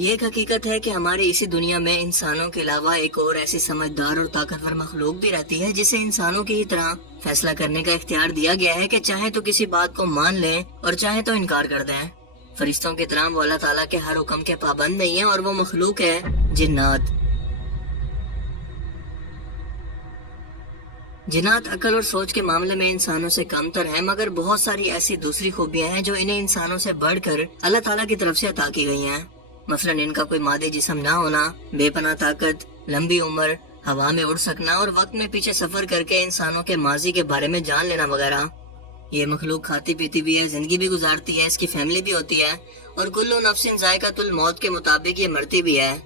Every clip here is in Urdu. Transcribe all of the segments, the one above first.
یہ ایک حقیقت ہے کہ ہماری اسی دنیا میں انسانوں کے علاوہ ایک اور ایسی سمجھدار اور طاقتور مخلوق بھی رہتی ہے جسے انسانوں کی ہی طرح فیصلہ کرنے کا اختیار دیا گیا ہے کہ چاہے تو کسی بات کو مان لیں اور چاہے تو انکار کر دیں۔ فرشتوں کی طرح وہ اللہ تعالیٰ کے ہر حکم کے پابند نہیں ہیں اور وہ مخلوق ہے جنات۔ جنات عقل اور سوچ کے معاملے میں انسانوں سے کم تر ہیں، مگر بہت ساری ایسی دوسری خوبیاں ہیں جو انہیں انسانوں سے بڑھ کر اللہ تعالیٰ کی طرف سے عطا کی گئی ہیں۔ مثلا ان کا کوئی مادی جسم نہ ہونا، بے پناہ طاقت، لمبی عمر، ہوا میں اڑ سکنا اور وقت میں پیچھے سفر کر کے انسانوں کے ماضی کے بارے میں جان لینا وغیرہ۔ یہ مخلوق کھاتی پیتی بھی ہے، زندگی بھی گزارتی ہے، اس کی فیملی بھی ہوتی ہے، اور کل نفس ذائقۃ الموت کے مطابق یہ مرتی بھی ہے۔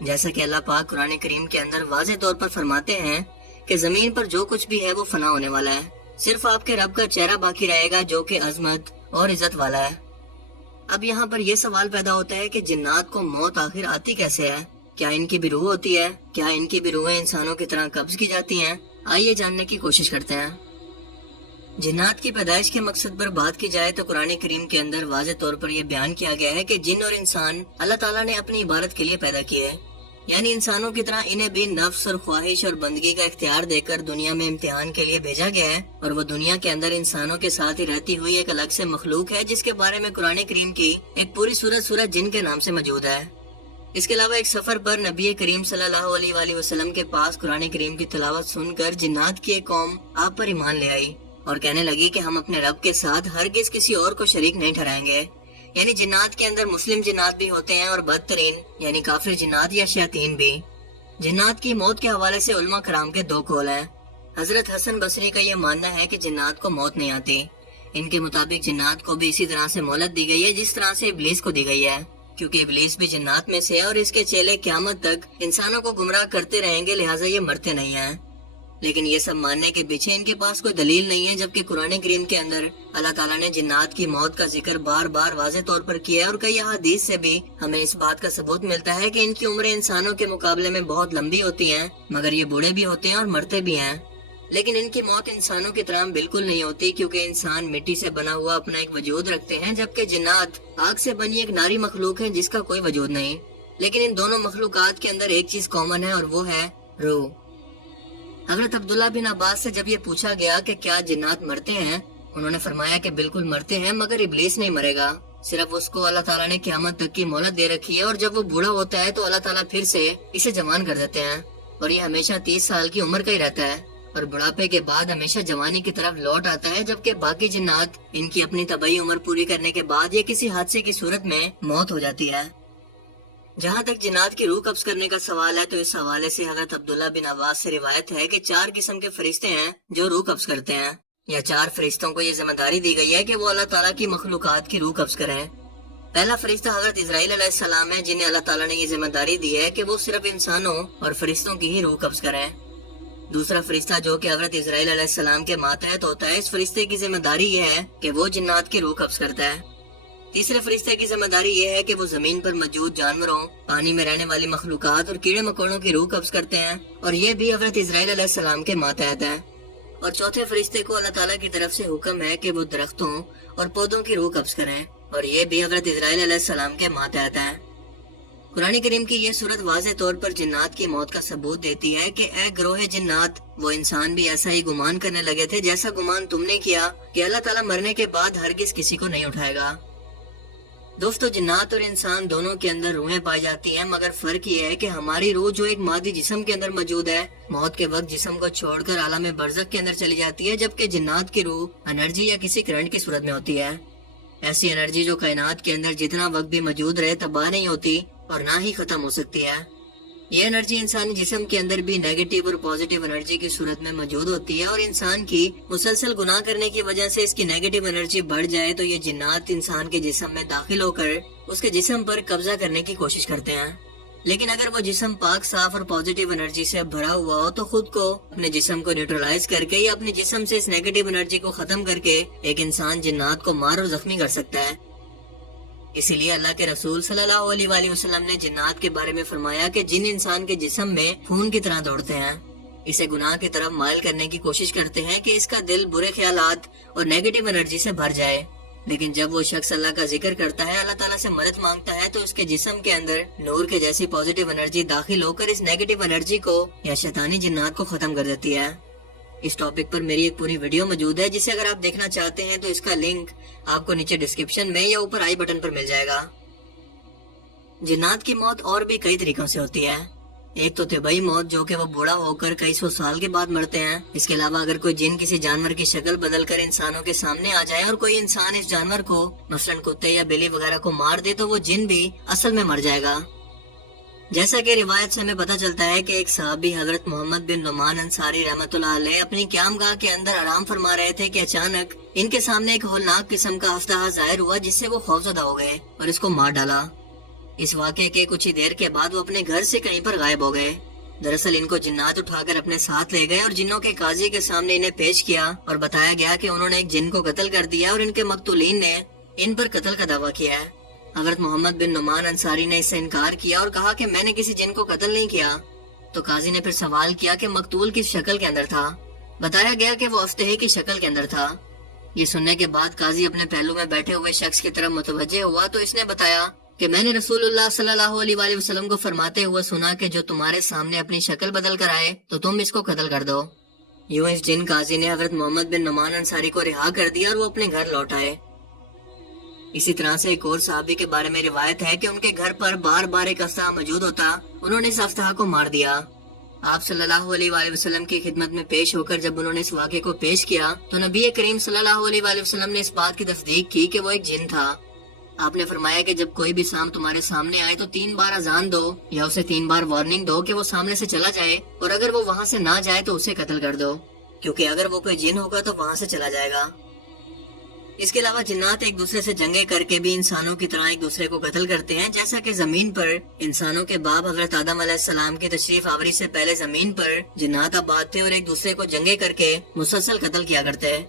جیسا کہ اللہ پاک قرآن کریم کے اندر واضح طور پر فرماتے ہیں کہ زمین پر جو کچھ بھی ہے وہ فنا ہونے والا ہے، صرف آپ کے رب کا چہرہ باقی رہے گا جو کہ عظمت اور عزت والا ہے۔ اب یہاں پر یہ سوال پیدا ہوتا ہے کہ جنات کو موت آخر آتی کیسے ہے؟ کیا ان کی بھی روح ہوتی ہے؟ کیا ان کی بھی روحیں انسانوں کی طرح قبض کی جاتی ہیں؟ آئیے جاننے کی کوشش کرتے ہیں۔ جنات کی پیدائش کے مقصد پر بات کی جائے تو قرآن کریم کے اندر واضح طور پر یہ بیان کیا گیا ہے کہ جن اور انسان اللہ تعالیٰ نے اپنی عبادت کے لیے پیدا کیے، یعنی انسانوں کی طرح انہیں بھی نفس اور خواہش اور بندگی کا اختیار دے کر دنیا میں امتحان کے لیے بھیجا گیا ہے، اور وہ دنیا کے اندر انسانوں کے ساتھ ہی رہتی ہوئی ایک الگ سے مخلوق ہے جس کے بارے میں قرآن کریم کی ایک پوری سورت جن کے نام سے موجود ہے۔ اس کے علاوہ ایک سفر پر نبی کریم صلی اللہ علیہ وآلہ وسلم کے پاس قرآن کریم کی تلاوت سن کر جنات کی ایک قوم آپ پر ایمان لے آئی اور کہنے لگی کہ ہم اپنے رب کے ساتھ ہرگز کسی اور کو شریک نہیں ٹھہرائیں گے۔ یعنی جنات کے اندر مسلم جنات بھی ہوتے ہیں اور بدترین یعنی کافر جنات یا شیاطین بھی۔ جنات کی موت کے حوالے سے علماء کرام کے دو قول ہیں۔ حضرت حسن بصری کا یہ ماننا ہے کہ جنات کو موت نہیں آتی۔ ان کے مطابق جنات کو بھی اسی طرح سے مہلت دی گئی ہے جس طرح سے ابلیس کو دی گئی ہے، کیونکہ ابلیس بھی جنات میں سے ہے اور اس کے چیلے قیامت تک انسانوں کو گمراہ کرتے رہیں گے، لہٰذا یہ مرتے نہیں ہیں۔ لیکن یہ سب ماننے کے پیچھے ان کے پاس کوئی دلیل نہیں ہے، جبکہ قرآن کریم کے اندر اللہ تعالیٰ نے جنات کی موت کا ذکر بار بار واضح طور پر کیا ہے، اور کئی احادیث سے بھی ہمیں اس بات کا ثبوت ملتا ہے کہ ان کی عمریں انسانوں کے مقابلے میں بہت لمبی ہوتی ہیں، مگر یہ بوڑھے بھی ہوتے ہیں اور مرتے بھی ہیں۔ لیکن ان کی موت انسانوں کی طرح بالکل نہیں ہوتی، کیونکہ انسان مٹی سے بنا ہوا اپنا ایک وجود رکھتے ہیں، جبکہ جنات آگ سے بنی ایک ناری مخلوق ہے جس کا کوئی وجود نہیں۔ لیکن ان دونوں مخلوقات کے اندر ایک چیز کامن ہے اور وہ ہے روح۔ حضرت عبداللہ بن عباس سے جب یہ پوچھا گیا کہ کیا جنات مرتے ہیں، انہوں نے فرمایا کہ بالکل مرتے ہیں، مگر ابلیس نہیں مرے گا، صرف اس کو اللہ تعالیٰ نے قیامت تک کی مہلت دے رکھی ہے، اور جب وہ بوڑھا ہوتا ہے تو اللہ تعالیٰ پھر سے اسے جوان کر دیتے ہیں، اور یہ ہمیشہ 30 سال کی عمر کا ہی رہتا ہے، اور بڑھاپے کے بعد ہمیشہ جوانی کی طرف لوٹ آتا ہے، جبکہ باقی جنات ان کی اپنی طبعی عمر پوری کرنے کے بعد یہ کسی حادثے کی صورت میں موت ہو جاتی ہے۔ جہاں تک جنات کی روح قبض کرنے کا سوال ہے تو اس حوالے سے حضرت عبداللہ بن عباس سے روایت ہے کہ 4 قسم کے فرشتے ہیں جو روح قبض کرتے ہیں، یا 4 فرشتوں کو یہ ذمہ داری دی گئی ہے کہ وہ اللہ تعالیٰ کی مخلوقات کی روح قبض کریں۔ پہلا فرشتہ حضرت اسرائیل علیہ السلام ہے، جنہیں اللہ تعالیٰ نے یہ ذمہ داری دی ہے کہ وہ صرف انسانوں اور فرشتوں کی ہی روح قبض کریں۔ دوسرا فرشتہ جو کہ حضرت اسرائیل علیہ السلام کے ماتحت ہوتا ہے، اس فرشتے کی ذمہ داری یہ ہے کہ وہ جنات کی روح قبض کرتا ہے۔ تیسرے فرشتے کی ذمہ داری یہ ہے کہ وہ زمین پر موجود جانوروں، پانی میں رہنے والی مخلوقات اور کیڑے مکوڑوں کی روح قبض کرتے ہیں، اور یہ بھی حضرت اسرائیل علیہ السلام کے ماتحت ہے۔ اور چوتھے فرشتے کو اللہ تعالیٰ کی طرف سے حکم ہے کہ وہ درختوں اور پودوں کی روح قبض کریں، اور یہ بھی حضرت اسرائیل علیہ السلام کے ماتحت ہے۔ قرآن کریم کی یہ صورت واضح طور پر جنات کی موت کا ثبوت دیتی ہے کہ اے گروہ جنات، وہ انسان بھی ایسا ہی گمان کرنے لگے تھے جیسا گمان تم نے کیا کہ اللہ تعالیٰ مرنے کے بعد ہرگز کسی کو نہیں اٹھائے گا۔ دوستو، جنات اور انسان دونوں کے اندر روحیں پائی جاتی ہیں، مگر فرق یہ ہے کہ ہماری روح جو ایک مادی جسم کے اندر موجود ہے، موت کے وقت جسم کو چھوڑ کر عالم برزخ کے اندر چلی جاتی ہے، جبکہ جنات کی روح انرجی یا کسی کرنٹ کی صورت میں ہوتی ہے۔ ایسی انرجی جو کائنات کے اندر جتنا وقت بھی موجود رہے تباہ نہیں ہوتی اور نہ ہی ختم ہو سکتی ہے۔ یہ انرجی انسانی جسم کے اندر بھی نیگیٹو اور پازیٹیو انرجی کی صورت میں موجود ہوتی ہے، اور انسان کی مسلسل گناہ کرنے کی وجہ سے اس کی نیگیٹو انرجی بڑھ جائے تو یہ جنات انسان کے جسم میں داخل ہو کر اس کے جسم پر قبضہ کرنے کی کوشش کرتے ہیں۔ لیکن اگر وہ جسم پاک صاف اور پازیٹیو انرجی سے بھرا ہوا ہو تو خود کو اپنے جسم کو نیوٹرلائز کر کے یا اپنے جسم سے اس نیگیٹو انرجی کو ختم کر کے ایک انسان جنات کو مار اور زخمی کر سکتا ہے۔ اسی لیے اللہ کے رسول صلی اللہ علیہ وآلہ وسلم نے جنات کے بارے میں فرمایا کہ جن انسان کے جسم میں خون کی طرح دوڑتے ہیں، اسے گناہ کی طرف مائل کرنے کی کوشش کرتے ہیں کہ اس کا دل برے خیالات اور نیگیٹو انرجی سے بھر جائے۔ لیکن جب وہ شخص اللہ کا ذکر کرتا ہے، اللہ تعالیٰ سے مدد مانگتا ہے، تو اس کے جسم کے اندر نور کے جیسی پازیٹیو انرجی داخل ہو کر اس نیگیٹو انرجی کو یا شیطانی جنات کو ختم کر دیتی ہے۔ اس ٹاپک پر میری ایک پوری ویڈیو موجود ہے، جسے اگر آپ دیکھنا چاہتے ہیں تو اس کا لنک آپ کو نیچے ڈسکرپشن میں یا اوپر آئی بٹن پر مل جائے گا۔ جنات کی موت اور بھی کئی طریقوں سے ہوتی ہے۔ ایک تو طبعی موت، جو کہ وہ بوڑھا ہو کر کئی سو سال کے بعد مرتے ہیں۔ اس کے علاوہ اگر کوئی جن کسی جانور کی شکل بدل کر انسانوں کے سامنے آ جائے اور کوئی انسان اس جانور کو مثلاً کتے یا بلی وغیرہ کو مار دے، تو وہ جن بھی اصل میں مر جائے گا۔ جیسا کہ روایت سے ہمیں پتہ چلتا ہے کہ ایک صحابی حضرت محمد بن نعمان انصاری رحمۃ اللہ علیہ اپنی قیام گاہ کے اندر آرام فرما رہے تھے کہ اچانک ان کے سامنے ایک ہولناک قسم کا ہفتہ ظاہر ہوا، جس سے وہ خوفزدہ ہو گئے اور اس کو مار ڈالا۔ اس واقعے کے کچھ ہی دیر کے بعد وہ اپنے گھر سے کہیں پر غائب ہو گئے۔ دراصل ان کو جنات اٹھا کر اپنے ساتھ لے گئے اور جنوں کے قاضی کے سامنے انہیں پیش کیا اور بتایا گیا کہ انہوں نے ایک جن کو قتل کر دیا اور ان کے مقتولین نے ان پر قتل کا دعویٰ کیا ہے۔ حضرت محمد بن نعمان انصاری نے اس سے انکار کیا اور کہا کہ میں نے کسی جن کو قتل نہیں کیا۔ تو قاضی نے پھر سوال کیا کہ مقتول کس شکل کے اندر تھا۔ بتایا گیا کہ وہ افتحی کی شکل کے اندر تھا۔ یہ سننے کے بعد قاضی اپنے پہلو میں بیٹھے ہوئے شخص کی طرف متوجہ ہوا تو اس نے بتایا کہ میں نے رسول اللہ صلی اللہ علیہ وآلہ وسلم کو فرماتے ہوئے سنا کہ جو تمہارے سامنے اپنی شکل بدل کر آئے تو تم اس کو قتل کر دو۔ یوں اس جن قاضی نے حضرت محمد بن نعمان انصاری کو رہا کر دیا اور وہ اپنے گھر لوٹ آئے۔ اسی طرح سے ایک اور صحابی کے بارے میں روایت ہے کہ ان کے گھر پر بار بار ایک افسہ موجود ہوتا، انہوں نے اس افسہ کو مار دیا۔ آپ صلی اللہ علیہ وآلہ وسلم کی خدمت میں پیش ہو کر جب انہوں نے اس واقعے کو پیش کیا تو نبی کریم صلی اللہ علیہ وآلہ وسلم نے اس بات کی تصدیق کی کہ وہ ایک جن تھا۔ آپ نے فرمایا کہ جب کوئی بھی سام تمہارے سامنے آئے تو 3 بار اذان دو یا اسے 3 بار وارننگ دو کہ وہ سامنے سے چلا جائے، اور اگر وہ وہاں سے نہ جائے تو اسے قتل کر دو، کیونکہ اگر وہ کوئی جن ہوگا تو وہاں سے چلا جائے گا۔ اس کے علاوہ جنات ایک دوسرے سے جنگیں کر کے بھی انسانوں کی طرح ایک دوسرے کو قتل کرتے ہیں، جیسا کہ زمین پر انسانوں کے باپ حضرت آدم علیہ السلام کی تشریف آوری سے پہلے زمین پر جنات آباد تھے اور ایک دوسرے کو جنگیں کر کے مسلسل قتل کیا کرتے ہیں،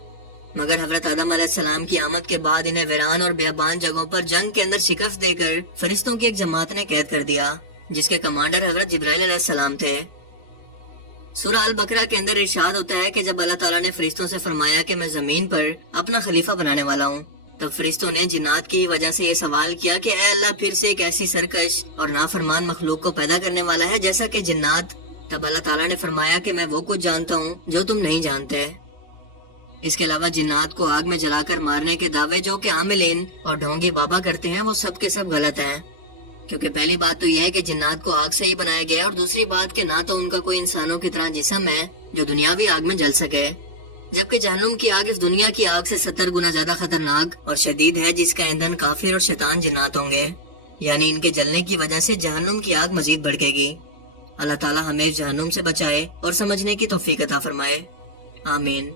مگر حضرت آدم علیہ السلام کی آمد کے بعد انہیں ویران اور بیابان جگہوں پر جنگ کے اندر شکست دے کر فرشتوں کی ایک جماعت نے قید کر دیا، جس کے کمانڈر حضرت جبرائیل علیہ السلام تھے۔ سورہ البقرہ کے اندر ارشاد ہوتا ہے کہ جب اللہ تعالیٰ نے فرشتوں سے فرمایا کہ میں زمین پر اپنا خلیفہ بنانے والا ہوں، تب فرشتوں نے جنات کی وجہ سے یہ سوال کیا کہ اے اللہ، پھر سے ایک ایسی سرکش اور نافرمان مخلوق کو پیدا کرنے والا ہے جیسا کہ جنات؟ تب اللہ تعالیٰ نے فرمایا کہ میں وہ کچھ جانتا ہوں جو تم نہیں جانتے۔ اس کے علاوہ جنات کو آگ میں جلا کر مارنے کے دعوے جو کہ عاملین اور ڈھونگی بابا کرتے ہیں، وہ سب کے سب غلط ہیں، کیونکہ پہلی بات تو یہ ہے کہ جنات کو آگ سے ہی بنایا گیا، اور دوسری بات کہ نہ تو ان کا کوئی انسانوں کی طرح جسم ہے جو دنیاوی آگ میں جل سکے، جبکہ جہنم کی آگ اس دنیا کی آگ سے 70 گنا زیادہ خطرناک اور شدید ہے، جس کا ایندھن کافر اور شیطان جنات ہوں گے، یعنی ان کے جلنے کی وجہ سے جہنم کی آگ مزید بڑھے گی۔ اللہ تعالی ہمیں جہنم سے بچائے اور سمجھنے کی توفیق عطا فرمائے، آمین۔